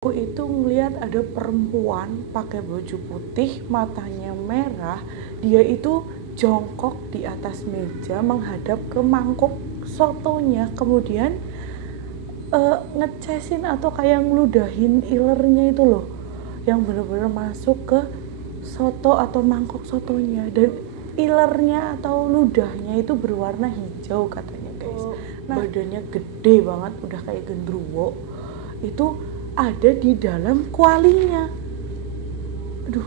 Aku itu ngelihat ada perempuan pakai baju putih, matanya merah. Dia itu jongkok di atas meja menghadap ke mangkuk sotonya. Kemudian ngecesin atau kayak ngeludahin ilernya itu loh, yang bener-bener masuk ke soto atau mangkok sotonya. Dan ilernya atau ludahnya itu berwarna hijau katanya guys. Nah, badannya gede banget, udah kayak gendruwo. Itu ada di dalam kualinya. Aduh,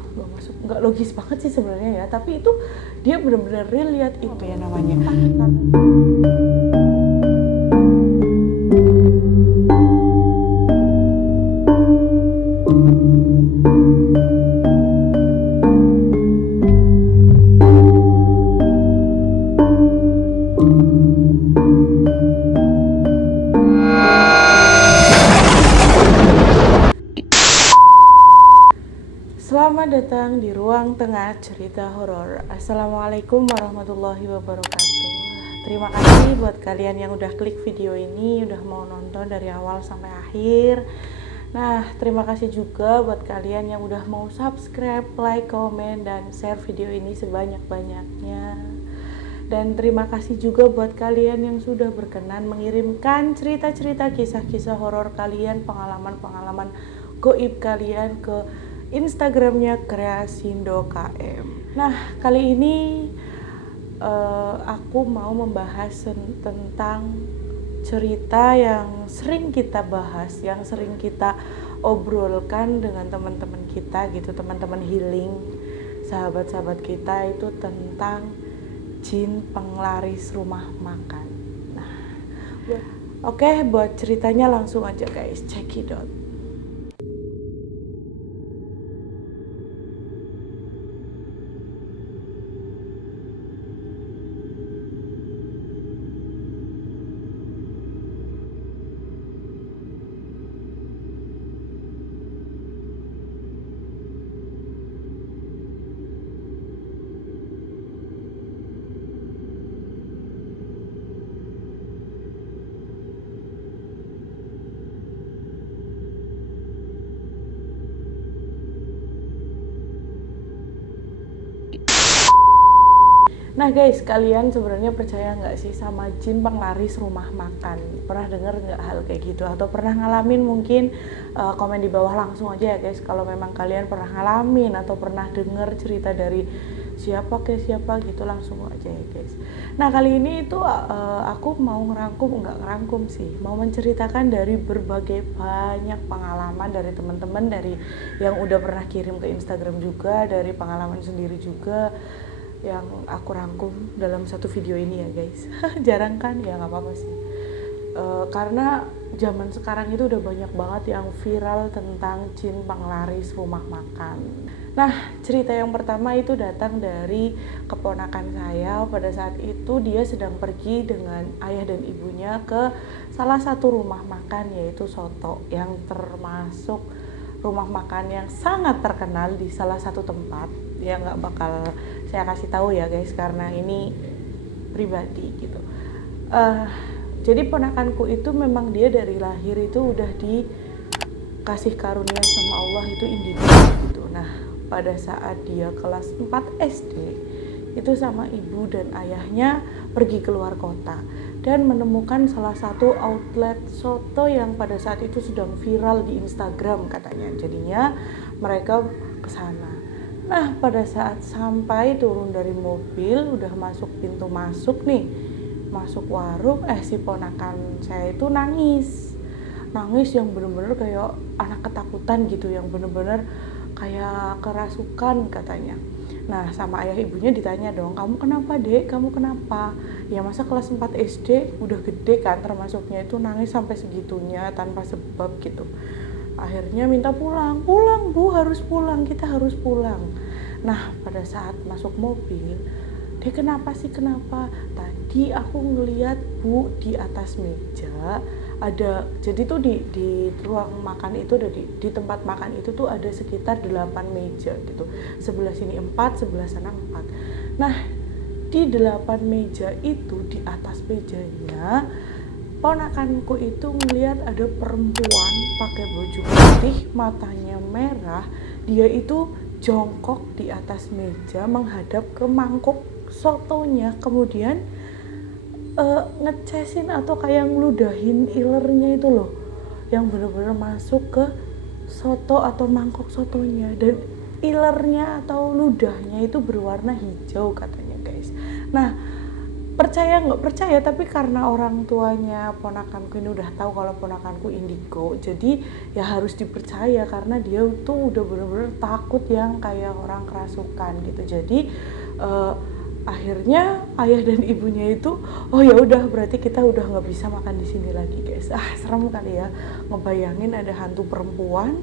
nggak logis banget sih sebenarnya ya. Tapi itu dia benar-benar real lihat itu ya namanya. Selamat datang di ruang tengah cerita horor. Assalamualaikum warahmatullahi wabarakatuh. Terima kasih buat kalian yang udah klik video ini, udah mau nonton dari awal sampai akhir. Nah, terima kasih juga buat kalian yang udah mau subscribe, like, komen, dan share video ini sebanyak-banyaknya. Dan terima kasih juga buat kalian yang sudah berkenan mengirimkan cerita-cerita kisah-kisah horor kalian, pengalaman-pengalaman goib kalian ke Instagramnya Kreasindo KM. Nah, kali ini aku mau membahas tentang cerita yang sering kita bahas, yang sering kita obrolkan dengan teman-teman kita gitu, teman-teman healing, sahabat-sahabat kita, itu tentang jin penglaris rumah makan. Nah, oke, buat ceritanya langsung aja guys, check it out. Nah guys, kalian sebenarnya percaya nggak sih sama jin penglaris rumah makan? Pernah dengar nggak hal kayak gitu? Atau pernah ngalamin? Mungkin komen di bawah langsung aja ya guys, kalau memang kalian pernah ngalamin atau pernah dengar cerita dari siapa ke siapa gitu, langsung aja ya guys. Nah kali ini itu aku mau ngerangkum sih, mau menceritakan dari berbagai banyak pengalaman dari teman-teman, dari yang udah pernah kirim ke Instagram juga, dari pengalaman sendiri juga, yang aku rangkum dalam satu video ini ya guys. Jarang kan, ya nggak apa-apa sih, karena zaman sekarang itu udah banyak banget yang viral tentang jin penglaris rumah makan. Nah, cerita yang pertama itu datang dari keponakan saya. Pada saat itu dia sedang pergi dengan ayah dan ibunya ke salah satu rumah makan, yaitu Soto, yang termasuk rumah makan yang sangat terkenal di salah satu tempat yang nggak bakal saya kasih tahu ya guys, karena ini pribadi gitu. Jadi ponakanku itu memang dia dari lahir itu udah dikasih karunia sama Allah itu individu gitu. Nah, pada saat dia kelas 4 SD itu sama ibu dan ayahnya pergi keluar kota dan menemukan salah satu outlet soto yang pada saat itu sedang viral di Instagram katanya. Jadinya mereka ke sana. Nah, pada saat sampai turun dari mobil, udah masuk pintu masuk nih, masuk warung, si ponakan saya itu nangis yang bener-bener kayak anak ketakutan gitu, yang bener-bener kayak kerasukan katanya. Nah, sama ayah ibunya ditanya dong, kamu kenapa dek, kamu kenapa? Ya masa kelas 4 SD, udah gede kan termasuknya, itu nangis sampai segitunya tanpa sebab gitu. Akhirnya minta pulang bu, harus pulang, kita harus pulang. Nah, pada saat masuk mobil, dia kenapa? Tadi aku ngeliat bu, di atas meja ada, jadi tuh di ruang makan itu, di tempat makan itu tuh ada sekitar 8 meja gitu, sebelah sini 4, sebelah sana 4. Nah, di 8 meja itu, di atas mejanya ponakanku itu ngelihat ada perempuan pakai baju putih, matanya merah, dia itu jongkok di atas meja menghadap ke mangkuk sotonya, kemudian ngecesin atau kayak ngeludahin ilernya itu loh, yang bener-bener masuk ke soto atau mangkok sotonya, dan ilernya atau ludahnya itu berwarna hijau katanya guys. Nah, percaya nggak percaya, tapi karena orang tuanya ponakanku ini udah tahu kalau ponakanku indigo, jadi ya harus dipercaya karena dia tuh udah bener-bener takut yang kayak orang kerasukan gitu. Jadi akhirnya ayah dan ibunya itu, oh ya udah berarti kita udah nggak bisa makan di sini lagi guys. Serem kali ya ngebayangin ada hantu perempuan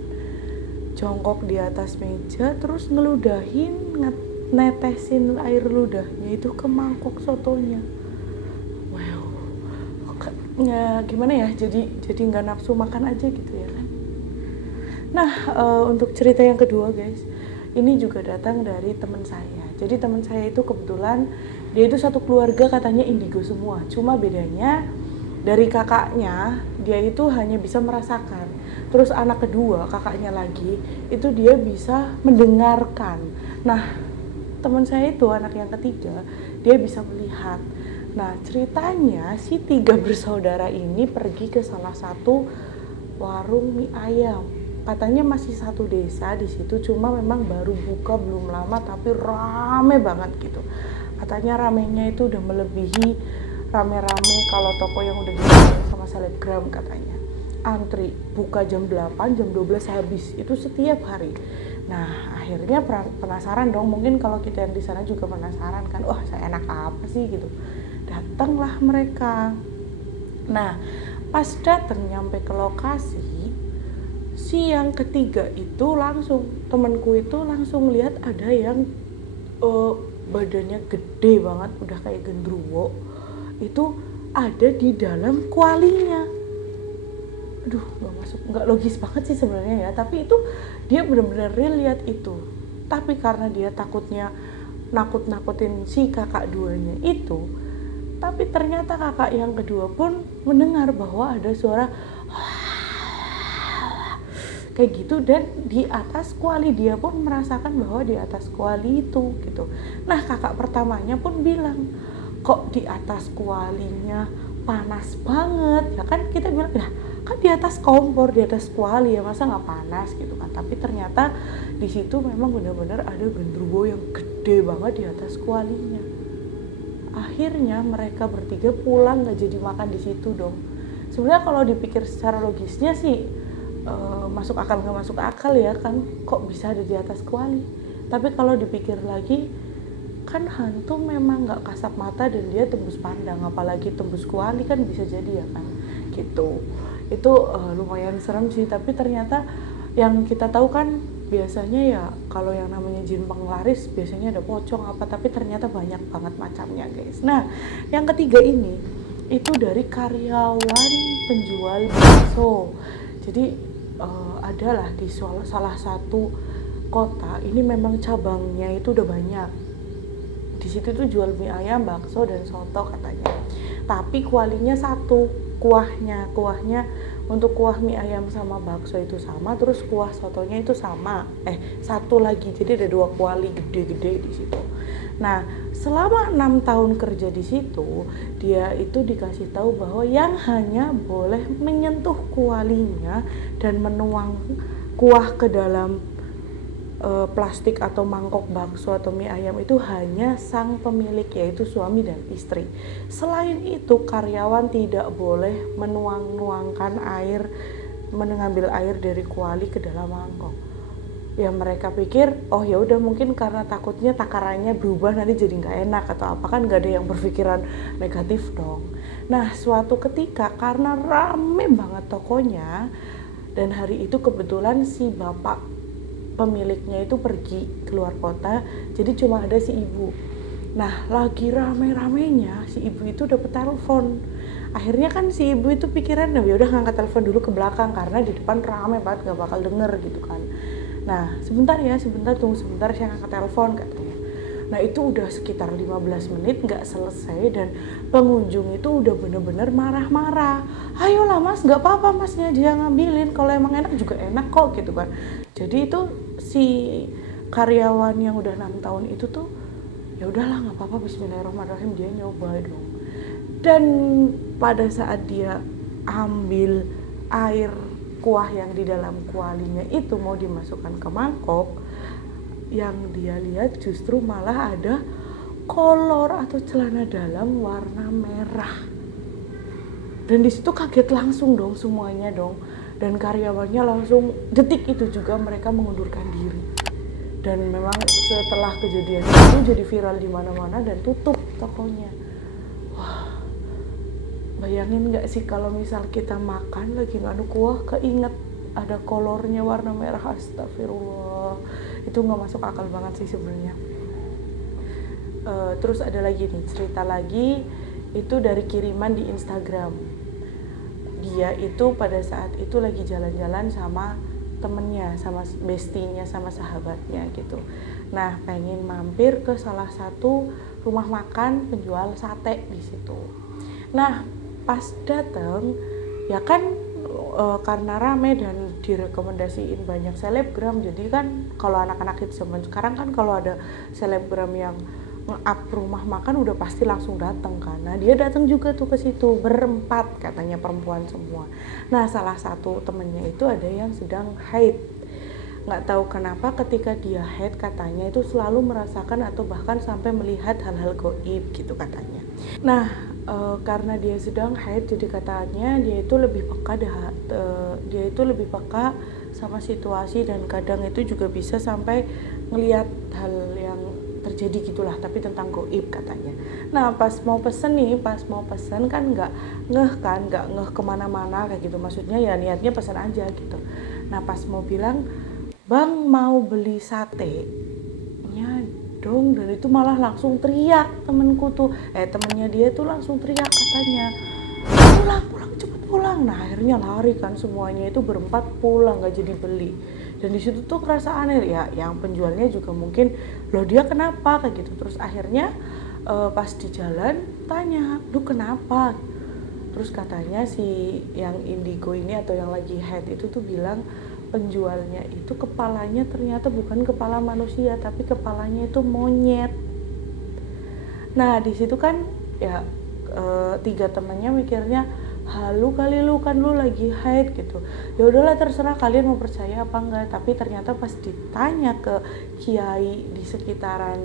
jongkok di atas meja terus ngeludahin, netesin air ludahnya itu ke mangkok sotonya. Wow, ya gimana ya, jadi nggak nafsu makan aja gitu ya kan. Nah, untuk cerita yang kedua guys, ini juga datang dari teman saya. Jadi teman saya itu kebetulan dia itu satu keluarga katanya indigo semua, cuma bedanya dari kakaknya dia itu hanya bisa merasakan, terus anak kedua kakaknya lagi itu dia bisa mendengarkan. Nah, teman saya itu anak yang ketiga dia bisa melihat. Nah, ceritanya si 3 bersaudara ini pergi ke salah satu warung mie ayam. Katanya masih satu desa di situ, cuma memang baru buka belum lama tapi rame banget gitu. Katanya ramenya itu udah melebihi rame-rame kalau toko yang udah dibangun sama selebgram katanya. Antri buka jam 8, jam 12 habis itu setiap hari. Nah, akhirnya penasaran dong, mungkin kalau kita yang di sana juga penasaran kan, wah saya enak apa sih gitu. Datanglah mereka. Nah, pas datang nyampe ke lokasi, si yang ketiga itu langsung, temanku itu langsung lihat ada yang badannya gede banget, udah kayak gendruwo, itu ada di dalam kualinya. Aduh, nggak logis banget sih sebenarnya ya, tapi itu dia benar-benar real lihat itu. Tapi karena dia takutnya nakut-nakutin si kakak duanya itu, tapi ternyata kakak yang kedua pun mendengar bahwa ada suara kayak gitu, dan di atas kuali dia pun merasakan bahwa di atas kuali itu gitu. Nah, kakak pertamanya pun bilang, kok di atas kualinya panas banget ya kan. Kita bilang ya kan di atas kompor, di atas kuali ya, masa nggak panas gitu kan. Tapi ternyata di situ memang benar-benar ada genderuwo yang gede banget di atas kualinya. Akhirnya mereka bertiga pulang, nggak jadi makan di situ dong. Sebenarnya kalau dipikir secara logisnya sih masuk akal nggak masuk akal ya kan, kok bisa ada di atas kuali. Tapi kalau dipikir lagi, kan hantu memang nggak kasat mata dan dia tembus pandang, apalagi tembus kuali kan bisa jadi ya kan gitu. Itu lumayan serem sih. Tapi ternyata yang kita tahu kan biasanya ya kalau yang namanya jin penglaris biasanya ada pocong apa, tapi ternyata banyak banget macamnya guys. Nah, yang ketiga ini itu dari karyawan penjual bakso. Jadi adalah di salah satu kota ini, memang cabangnya itu udah banyak. Di situ tuh jual mie ayam, bakso dan soto katanya. Tapi kualinya satu, kuahnya untuk kuah mie ayam sama bakso itu sama, terus kuah sotonya itu sama. Satu lagi. Jadi ada 2 kuali gede-gede di situ. Nah, selama 6 tahun kerja di situ, dia itu dikasih tahu bahwa yang hanya boleh menyentuh kualinya dan menuang kuah ke dalam plastik atau mangkok bakso atau mie ayam itu hanya sang pemilik, yaitu suami dan istri. Selain itu, karyawan tidak boleh mengambil air dari kuali ke dalam mangkok. Ya mereka pikir, oh ya udah mungkin karena takutnya takarannya berubah nanti jadi nggak enak atau apa, kan nggak ada yang berpikiran negatif dong. Nah, suatu ketika karena rame banget tokonya, dan hari itu kebetulan si bapak pemiliknya itu pergi keluar kota, jadi cuma ada si ibu. Nah, lagi rame-ramenya si ibu itu dapet telepon. Akhirnya kan si ibu itu pikiran, ya udah ngangkat telepon dulu ke belakang karena di depan rame banget nggak bakal denger gitu kan. Nah, sebentar tunggu sebentar, saya ngangkat telepon katanya. Nah itu udah sekitar 15 menit nggak selesai dan pengunjung itu udah bener-bener marah-marah. Ayolah mas, nggak apa-apa masnya dia ngambilin, kalau emang enak juga enak kok gitu kan. Jadi itu si karyawan yang udah 6 tahun itu tuh ya udahlah nggak apa-apa, bismillahirrahmanirrahim, dia nyoba dong. Dan pada saat dia ambil air kuah yang di dalam kualinya itu mau dimasukkan ke mangkok, yang dia lihat justru malah ada kolor atau celana dalam warna merah. Dan di situ kaget langsung dong semuanya dong. Dan karyawannya langsung detik itu juga mereka mengundurkan diri. Dan memang setelah kejadian itu jadi viral di mana-mana dan tutup tokonya. Wah, bayangin nggak sih kalau misal kita makan lagi nganu kuah keinget ada kolornya warna merah, astagfirullah. Itu nggak masuk akal banget sih sebenarnya. Terus ada lagi nih cerita lagi, itu dari kiriman di Instagram. Dia itu pada saat itu lagi jalan-jalan sama temennya, sama bestinya, sama sahabatnya gitu. Nah pengen mampir ke salah satu rumah makan penjual sate di situ. Nah pas dateng ya kan karena rame dan direkomendasiin banyak selebgram, jadi kan kalau anak-anak itu zaman sekarang kan kalau ada selebgram yang nge-up rumah makan udah pasti langsung datang kan. Nah dia datang juga tuh ke situ berempat, katanya perempuan semua. Nah salah satu temennya itu ada yang sedang haid. Nggak tahu kenapa ketika dia haid katanya itu selalu merasakan atau bahkan sampai melihat hal-hal gaib gitu katanya. Nah karena dia sedang haid jadi katanya dia itu lebih peka sama situasi dan kadang itu juga bisa sampai ngelihat hal yang terjadi gitulah, tapi tentang gaib katanya. Nah pas mau pesen kan nggak ngeh kemana-mana kayak gitu, maksudnya ya niatnya pesen aja gitu. Nah pas mau bilang bang mau beli sate ya dong, dan itu malah langsung teriak temennya dia tuh langsung teriak katanya pulang cepet pulang. Nah akhirnya lari kan semuanya itu berempat pulang nggak jadi beli. Dan di situ tuh kerasa aneh ya, yang penjualnya juga mungkin loh dia kenapa kayak gitu. Terus akhirnya pas di jalan tanya lu kenapa, terus katanya si yang indigo ini atau yang lagi head itu tuh bilang penjualnya itu kepalanya ternyata bukan kepala manusia tapi kepalanya itu monyet. Nah di situ kan ya tiga temannya mikirnya halu kali lu kan lu lagi haid gitu. Ya udahlah terserah kalian mau percaya apa enggak. Tapi ternyata pas ditanya ke kiai di sekitaran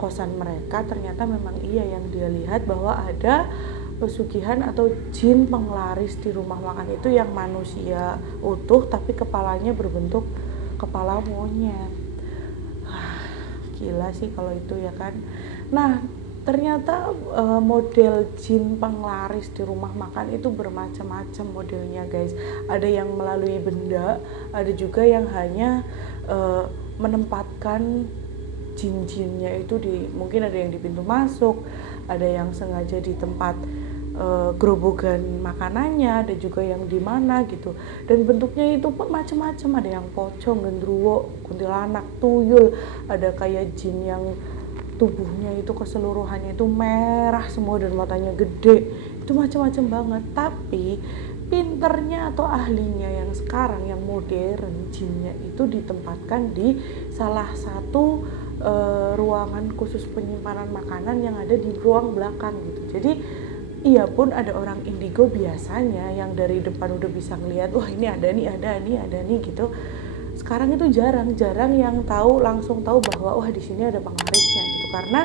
kosan mereka, ternyata memang iya yang dia lihat bahwa ada pesugihan atau jin penglaris di rumah makan itu yang manusia utuh tapi kepalanya berbentuk kepala monyet. Gila sih kalau itu ya kan. Nah ternyata model jin penglaris di rumah makan itu bermacam-macam modelnya guys. Ada yang melalui benda, ada juga yang hanya menempatkan jin-jinnya itu di, mungkin ada yang di pintu masuk, ada yang sengaja di tempat gerobogan makanannya, ada juga yang di mana gitu. Dan bentuknya itu pun macam-macam, ada yang pocong, gendruwo, kuntilanak, tuyul, ada kayak jin yang tubuhnya itu keseluruhannya itu merah semua dan matanya gede. Itu macam-macam banget. Tapi pinternya atau ahlinya yang sekarang yang modern, jinnya itu ditempatkan di salah satu ruangan khusus penyimpanan makanan yang ada di ruang belakang gitu. Jadi iya pun ada orang indigo biasanya yang dari depan udah bisa ngelihat, wah ini ada nih gitu. Sekarang itu jarang yang langsung tahu bahwa wah di sini ada penglarisnya gitu, karena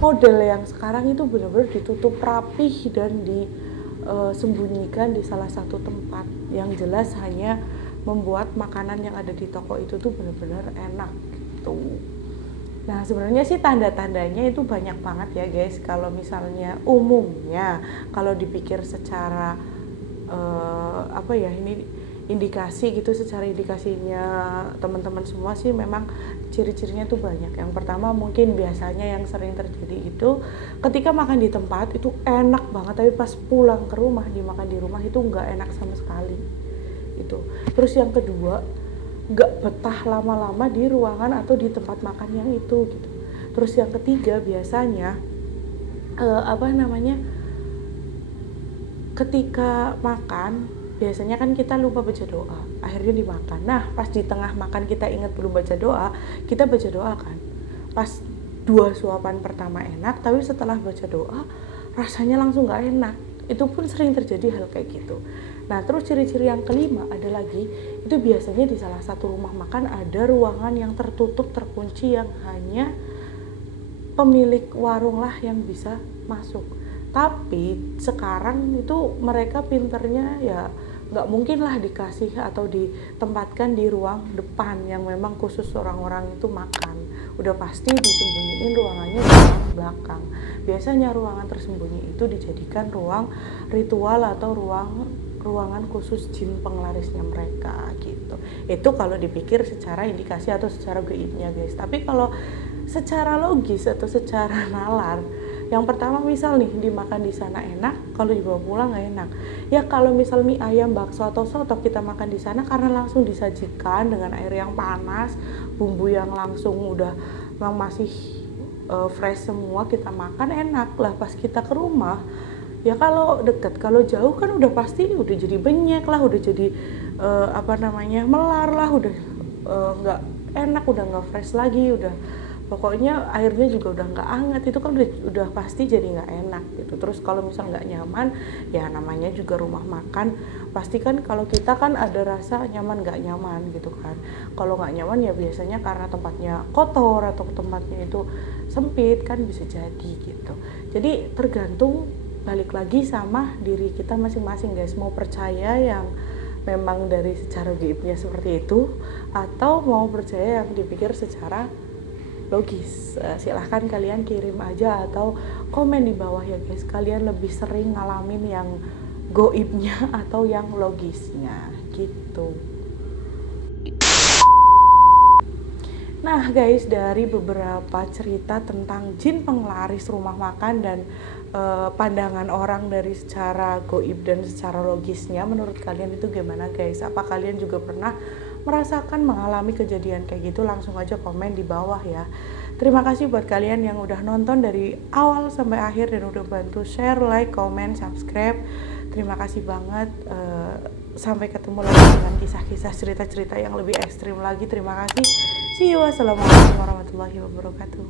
model yang sekarang itu benar-benar ditutup rapih dan disembunyikan di salah satu tempat yang jelas hanya membuat makanan yang ada di toko itu tuh benar-benar enak gitu. Nah sebenarnya sih tanda-tandanya itu banyak banget ya guys. Kalau misalnya umumnya kalau dipikir secara ini indikasi gitu, secara indikasinya teman-teman semua sih memang ciri-cirinya tuh banyak. Yang pertama mungkin biasanya yang sering terjadi itu ketika makan di tempat itu enak banget, tapi pas pulang ke rumah dimakan di rumah itu nggak enak sama sekali itu. Terus yang kedua, nggak betah lama-lama di ruangan atau di tempat makan yang itu gitu. Terus yang ketiga biasanya ketika makan biasanya kan kita lupa baca doa, akhirnya dimakan. Nah pas di tengah makan kita ingat belum baca doa, kita baca doa kan. Pas 2 suapan pertama enak, tapi setelah baca doa rasanya langsung gak enak. Itu pun sering terjadi hal kayak gitu. Nah terus ciri-ciri yang kelima ada lagi, itu biasanya di salah satu rumah makan ada ruangan yang tertutup, terkunci, yang hanya pemilik warung lah yang bisa masuk. Tapi sekarang itu mereka pinternya ya nggak mungkin lah dikasih atau ditempatkan di ruang depan yang memang khusus orang-orang itu makan. Udah pasti disembunyiin ruangannya di belakang. Biasanya ruangan tersembunyi itu dijadikan ruang ritual atau ruangan khusus jin penglarisnya mereka gitu. Itu kalau dipikir secara indikasi atau secara gaibnya guys. Tapi kalau secara logis atau secara nalar, yang pertama misal nih dimakan di sana enak, kalau dibawa pulang nggak enak. Ya kalau misal mie ayam, bakso atau soto kita makan di sana karena langsung disajikan dengan air yang panas, bumbu yang langsung udah masih fresh semua, kita makan enak lah. Pas kita ke rumah ya kalau deket, kalau jauh kan udah pasti udah jadi benyek lah, udah jadi melar lah, udah nggak enak, udah nggak fresh lagi, udah pokoknya airnya juga udah nggak hangat, itu kan udah pasti jadi nggak enak gitu. Terus kalau misal nggak nyaman, ya namanya juga rumah makan, pasti kan kalau kita kan ada rasa nyaman nggak nyaman gitu kan. Kalau nggak nyaman ya biasanya karena tempatnya kotor atau tempatnya itu sempit kan, bisa jadi gitu. Jadi tergantung, balik lagi sama diri kita masing-masing guys, mau percaya yang memang dari secara gaibnya seperti itu atau mau percaya yang dipikir secara logis. Silahkan kalian kirim aja atau komen di bawah ya guys, kalian lebih sering ngalamin yang goibnya atau yang logisnya gitu. Nah guys, dari beberapa cerita tentang jin penglaris rumah makan dan pandangan orang dari secara goib dan secara logisnya, menurut kalian itu gimana guys? Apa kalian juga pernah merasakan mengalami kejadian kayak gitu? Langsung aja komen di bawah ya. Terima kasih buat kalian yang udah nonton dari awal sampai akhir dan udah bantu share, like, comment, subscribe. Terima kasih banget. Sampai ketemu lagi dengan kisah-kisah cerita-cerita yang lebih ekstrim lagi. Terima kasih. See you. Wassalamualaikum warahmatullahi wabarakatuh.